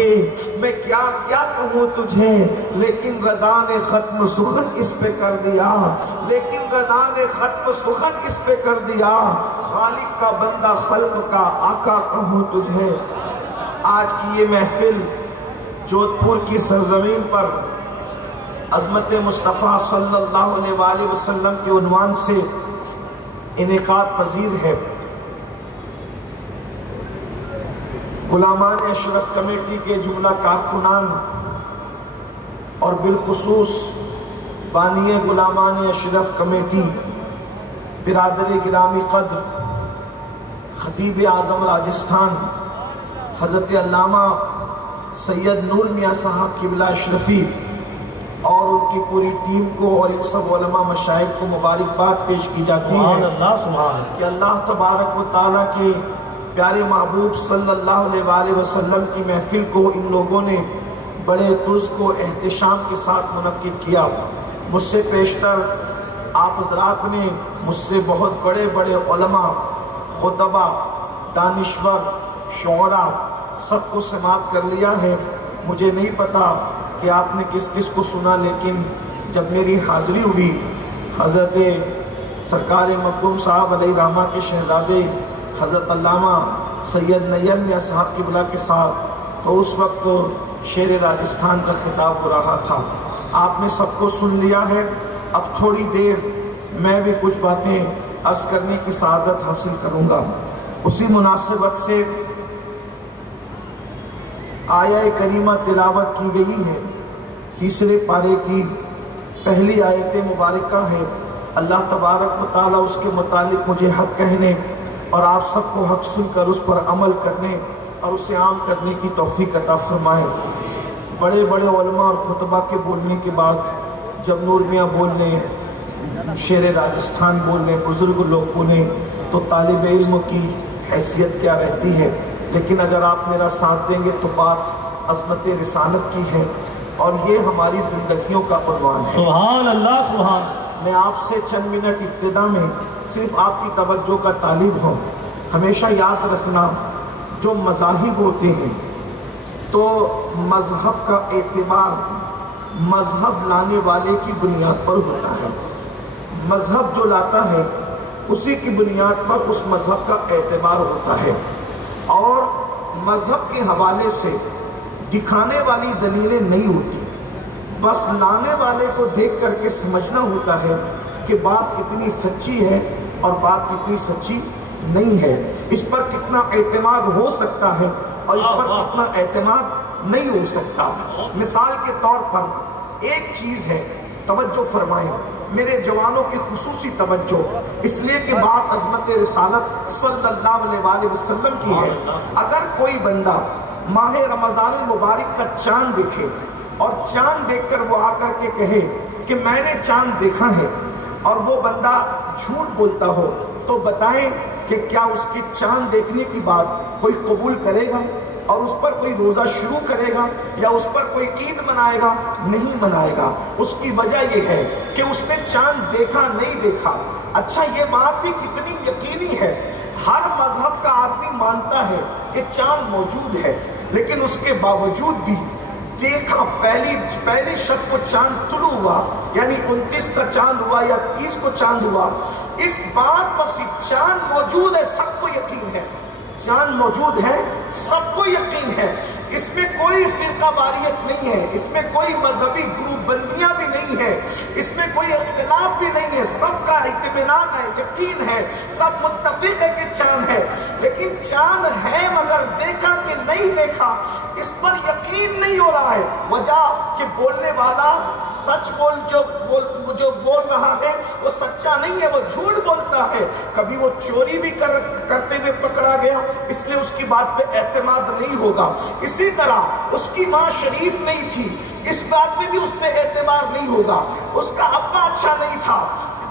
کے میں کیا کیا کہوں تجھے، لیکن رضا نے ختم سخن اس پہ کر دیا، لیکن رضا نے ختم سخن اس پہ کر دیا، خالق کا بندہ خلق کا آقا کہوں تجھے۔ آج کی یہ محفل جودھ پور کی سرزمین پر عظمت مصطفیٰ صلی اللہ علیہ وآلہ وسلم کے عنوان سے انعقاد پذیر ہے۔ غلامان اشرف کمیٹی کے جملہ کارکنان اور بالخصوص بانی غلامان اشرف کمیٹی برادر گرامی قدر خطیب اعظم راجستھان حضرت علامہ سید نور میاں صاحب قبلہ اشرفی اور ان کی پوری ٹیم کو اور ان سب علماء مشائخ کو مبارکباد پیش کی جاتی ہے کہ اللہ تبارک و تعالیٰ کے پیارے محبوب صلی اللہ علیہ وآلہ وسلم کی محفل کو ان لوگوں نے بڑے تزک و احتشام کے ساتھ منعقد کیا۔ مجھ سے پیشتر آپ حضرات نے مجھ سے بہت بڑے بڑے علماء، خطبہ، دانشور، شعراء سب کو سماعت کر لیا ہے۔ مجھے نہیں پتا کہ آپ نے کس کس کو سنا، لیکن جب میری حاضری ہوئی حضرت سرکار مخدوم صاحب علیہ رحمہ کے شہزادے حضرت علامہ سید نیر میاں صاحب قبلہ کے ساتھ، تو اس وقت شیر راجستھان کا خطاب ہو رہا تھا۔ آپ نے سب کو سن لیا ہے۔ اب تھوڑی دیر میں بھی کچھ باتیں عرض کرنے کی سعادت حاصل کروں گا۔ اسی مناسبت سے آیہ کریمہ تلاوت کی گئی ہے، تیسرے پارے کی پہلی آیت مبارکہ ہے۔ اللہ تبارک و تعالیٰ اس کے متعلق مجھے حق کہنے اور آپ سب کو حق سن کر اس پر عمل کرنے اور اسے عام کرنے کی توفیق عطا فرمائے۔ بڑے بڑے علماء اور خطبہ کے بولنے کے بعد جب نور میاں بولنے، شیر راجستھان بولنے، بزرگ لوگ بولیں تو طالب علم کی حیثیت کیا رہتی ہے، لیکن اگر آپ میرا ساتھ دیں گے تو بات عظمت رسالت کی ہے اور یہ ہماری زندگیوں کا عنوان ہے۔ سبحان اللہ، سبحان۔ میں آپ سے چند منٹ ابتدا میں صرف آپ کی توجہ کا طالب ہوں۔ ہمیشہ یاد رکھنا، جو مذاہب ہوتے ہیں تو مذہب کا اعتبار مذہب لانے والے کی بنیاد پر ہوتا ہے۔ مذہب جو لاتا ہے اسی کی بنیاد پر اس مذہب کا اعتبار ہوتا ہے، اور مذہب کے حوالے سے دکھانے والی دلیلیں نہیں ہوتی، بس لانے والے کو دیکھ کر کے سمجھنا ہوتا ہے کہ بات کتنی سچی ہے اور بات کتنی سچی نہیں ہے، اس پر کتنا اعتماد ہو سکتا ہے اور اس پر کتنا اعتماد نہیں ہو سکتا۔ مثال کے طور پر ایک چیز ہے، توجہ فرمائیں میرے جوانوں کی خصوصی توجہ، اس لیے کہ بات عظمت رسالت صلی اللہ علیہ وآلہ وسلم کی ہے۔ اگر کوئی بندہ ماہ رمضان المبارک کا چاند دیکھے اور چاند دیکھ کر وہ آ کر کے کہے کہ میں نے چاند دیکھا ہے، اور وہ بندہ جھوٹ بولتا ہو، تو بتائیں کہ کیا اس کی چاند دیکھنے کی بات کوئی قبول کرے گا اور اس پر کوئی روزہ شروع کرے گا یا اس پر کوئی عید منائے گا؟ نہیں منائے گا۔ اس کی وجہ یہ ہے کہ اس نے چاند دیکھا نہیں دیکھا۔ اچھا، یہ بات بھی کتنی یقینی ہے، ہر مذہب کا آدمی مانتا ہے کہ چاند موجود ہے، لیکن اس کے باوجود بھی دیکھا، پہلی شب کو چاند طلوع ہوا، یعنی 29 کا چاند ہوا یا 30 کو چاند ہوا، اس بات پر صرف چاند موجود ہے، سب کو یقین ہے، چاند موجود ہے، سب کو یقین ہے، اس میں کوئی فرقہ واریت نہیں ہے، اس میں کوئی مذہبی گروپ بندیاں بھی نہیں ہے، اس میں کوئی اختلاف بھی نہیں ہے، سب کا اطمینان ہے، یقین ہے، سب متفق ہے کہ چاند ہے۔ لیکن چاند ہے مگر دیکھا کہ نہیں دیکھا، اس پر یقین نہیں ہو رہا ہے۔ وجہ کہ بولنے والا سچ جو بول رہا ہے وہ سچا نہیں ہے، وہ جھوٹ بولتا ہے۔ کبھی وہ چوری بھی کرتے ہوئے پکڑا گیا، اس لیے اس کی بات پہ اعتماد نہیں ہوگا۔ اسی طرح اس کی ماں شریف نہیں تھی، اس بات میں بھی اس پہ اعتبار نہیں ہوگا۔ اس کا ابا اچھا نہیں تھا،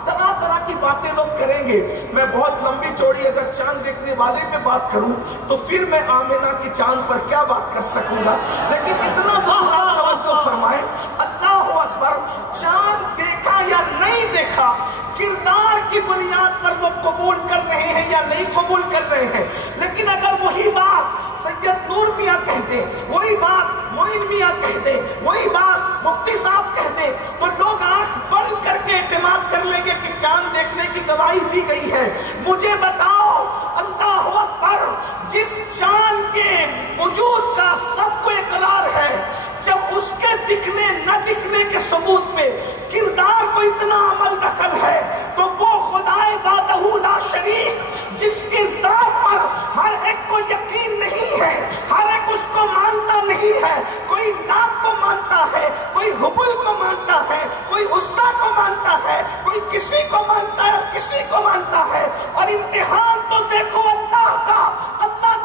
طرح طرح کی باتیں لوگ کریں گے۔ میں بہت لمبی چوڑی اگر چاند دیکھنے والے پہ بات کروں تو پھر میں آمینہ کی چاند پر کیا بات کر سکوں گا، لیکن اتنا ضرور آپ توجہ فرمائیں، اللہ اکبر، چاند دیکھا یا نہیں دیکھا، کردار کی بنیاد پر لوگ قبول کر رہے ہیں یا نہیں قبول کر رہے ہیں۔ لیکن اگر وہی بات سید نور میاں کہتے، وہی بات معین میاں کہہ دے، وہی بات مفتی صاحب کہہ دے، تو لوگ آنکھ بند کر کے اعتماد کر لیں گے کہ چاند دیکھنے کی گواہی دی گئی ہے۔ مجھے بتاؤ، اللہ اکبر، جس چاند کے وجود کا سب کو اقرار ہے، جب اس کے دکھنے نہ دکھنے کے ثبوت پہ کردار کو اتنا عمل دخل ہے، تو وہ خدائے وحدہ لا شریک جس کی ذات پر ہر ایک کو یقین نہیں ہے، ہر ایک اس کو مانتا نہیں ہے، کوئی لات کو مانتا ہے، کوئی حبل کو مانتا ہے، کوئی عزا کو مانتا ہے، کوئی کسی کو مانتا ہے اور کسی کو مانتا ہے، اور امتحان تو دیکھو اللہ کا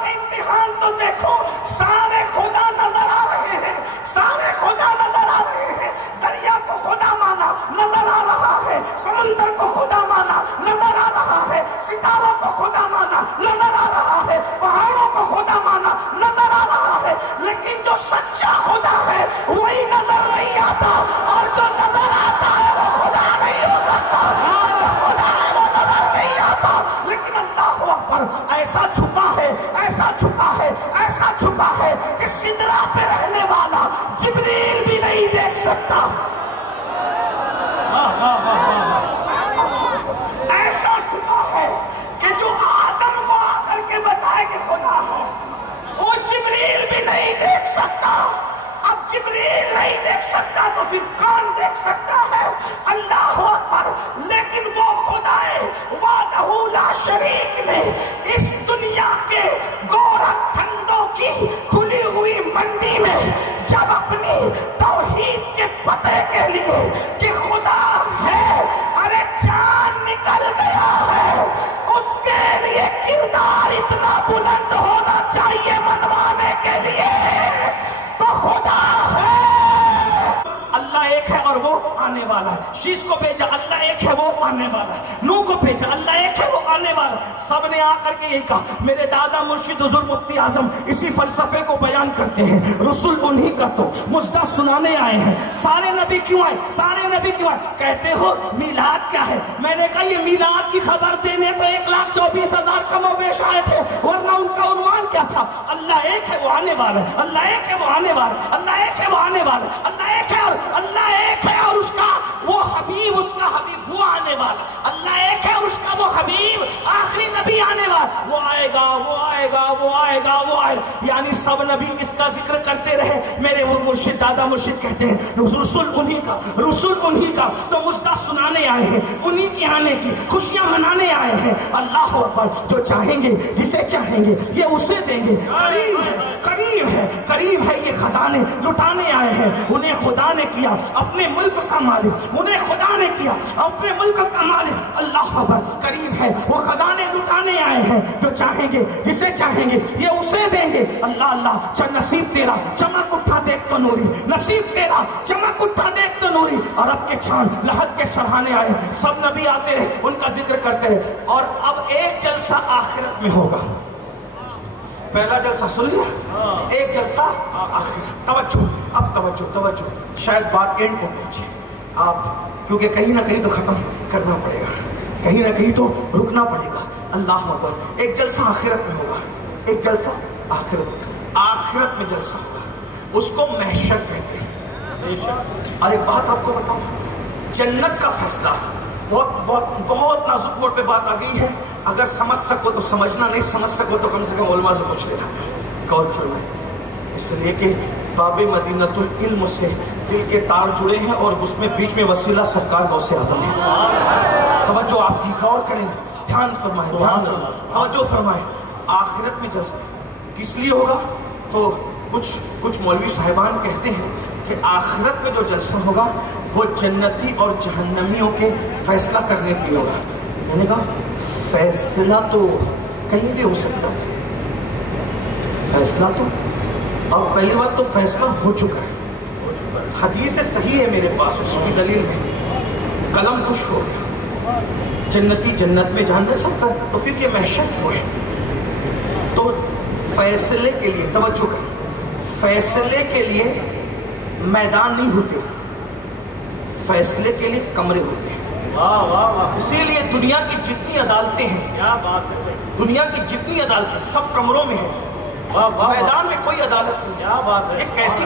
امتحان تو دیکھو، سارے خدا نظر آ رہے ہیں، سارے خدا نظر آ رہے ہیں، دریا کو خدا مانا نظر آ رہا ہے، سمندر کو خدا مانا نظر آ رہا ہے، ستاروں کو خدا مانا نظر آ رہا ہے، پہاڑوں کو خدا مانا نظر آ رہا ہے، لیکن جو سچا خدا ہے وہی نظر نہیں آتا، اور جو نظر آتا ہے وہ خدا نہیں ہو سکتا، اور جو خدا ہے وہ نظر نہیں آتا۔ لیکن اللہ اکبر، ایسا چھپا ہے، ایسا چھپا ہے، ایسا چھپا ہے کہ سدرہ پہ رہنے والا جبریل بھی نہیں دیکھ سکتا، ایسا چھپا ہے کہ جو آدم کو آ کر کے بتائے کہ خدا ہے وہ جبریل بھی نہیں دیکھ سکتا۔ اب جبریل نہیں دیکھ سکتا تو پھر کون دیکھ سکتا ہے؟ اللہ اکبر۔ لیکن وہ خدائے وحدہ لا شریک نے اس دنیا کے گورکھ دھندوں کی کھلی ہوئی منڈی میں جب اپنی توحید کے پتے کے لیے کہ خدا ہے، ارے چاند نکل گیا ہے، اس کے لیے کردار اتنا بلند ہونا چاہیے منوانے کے لیے، تو خدا ہے، اللہ ایک ہے اور وہ آنے والا ہے۔ شیش کو بھیجا، اللہ ایک ہے وہ آنے والا ہے۔ نوح کو بھیجا، اللہ ایک ہے وہ آنے والا ہے۔ سب نے آ کر کے یہی کہا۔ میرے دادا مرشد حضور مفتی اعظم اسی فلسفے کو بیان کرتے ہیں، رسول انہی کا تو مجدہ سنانے آئے ہیں۔ سارے نبی کیوں آئے؟ سارے نبی کیوں آئے؟ کہتے ہو میلاد کیا ہے؟ میں نے کہا یہ میلاد کی خبر دینے تو 1,24,000 کم و بیش آئے تھے، ورنہ ان کا عنوان کیا تھا؟ اللہ ایک ہے وہ آنے والا ہے، اللہ ایک ہے وہ آنے والا ہے، اللہ ایک ہے وہ آنے والا ہے، اللہ ایک ہے اور اللہ ایک ہے اور اس کا وہ حبیب، اس کا حبیب وہ آنے والا، اللہ ایک ہے اور اس کا وہ حبیب آخری نبی آنے والا، وہ آئے گا، وہ آئے گا، وہ آئے گا، وہ آئے گا۔ یعنی سب نبی کس کا ذکر کرتے رہے؟ میرے وہ مرشد دادا مرشد کہتے ہیں رسول انہی کا، رسول انہی کا تو مجدہ سنانے آئے ہیں، انہی کے آنے کی خوشیاں منانے آئے ہیں۔ اللہ اکبر، جو چاہیں گے، جسے چاہیں گے یہ اسے دیں گے۔ کریم ہے، کریم ہے، کریم ہے، یہ خزانے لٹانے آئے ہیں۔ انہیں خدا نے کیا اپنے ملک کا مالک، انہیں خدا نے کیا اپنے ملک کا مالک۔ اللہ اکبر، کریم ہے، وہ خزانے لٹانے آئے ہیں۔ جو چاہیں گے، جسے چاہیں گے یہ اسے دیں گے۔ اللہ اللہ، نصیب تیرا چمک اٹھا دیکھ تو نوری، نصیب تیرا چمک اٹھا دیکھ تو نوری۔ عرب کے چھان لحد کے سرحانے آئے، سب نبی آتے رہے، ان کا ذکر کرتے رہے۔ اور اب ایک جلسہ آخرت میں ہوگا۔ پہلا جلسہ سن لیا، ایک جلسہ آخرت۔ توجہ، اب توجہ، توجہ، شاید بات اینڈ کو پہنچے آپ، کیونکہ کہیں نہ کہیں تو ختم کرنا پڑے گا، کہیں نہ کہیں تو رکنا پڑے گا۔ اللہ اکبر، ایک جلسہ آخرت میں ہوگا، ایک جلسہ آخرت میں جلسہ ہوگا، اس کو محشر کہتے ہیں۔ اور ایک بات آپ کو بتاؤں، جنت کا فیصلہ بہت نازک موڑ پہ بات آ گئی ہے، اگر سمجھ سکو تو سمجھنا، نہیں سمجھ سکو تو کم سے کم علماء سے پوچھ لینا، غور فرمائیں۔ اس لیے کہ باب مدینۃ العلم سے دل کے تار جڑے ہیں اور اس میں بیچ میں وسیلہ سرکار غوث اعظم ہے۔ توجہ آپ کی، غور کریں، دھیان فرمائیں، توجہ فرمائیں۔ آخرت میں جلسہ کس لیے ہوگا؟ تو کچھ مولوی صاحبان کہتے ہیں کہ آخرت میں جو جلسہ ہوگا وہ جنتی اور جہنمیوں کے فیصلہ کرنے کے لیے ہوگا۔ میں نے کہا فیصلہ تو کہیں بھی ہو سکتا ہے، فیصلہ تو، اور پہلی بات تو فیصلہ ہو چکا ہے، حدیث صحیح ہے میرے پاس، اس کی دلیل ہے، قلم خشک ہو گیا، جنتی جنت میں جانتے سب، تو پھر یہ محشر کیوں ہے؟ تو فیصلے کے لیے توجہ کریں، فیصلے کے لیے میدان نہیں ہوتے، فیصلے کے لیے کمرے ہوتے ہیں۔ اسی لیے دنیا کی جتنی عدالتیں ہیں، دنیا کی جتنی عدالتیں سب کمروں میں ہیں، میدان میں کوئی عدالت نہیں۔ ایک کیسی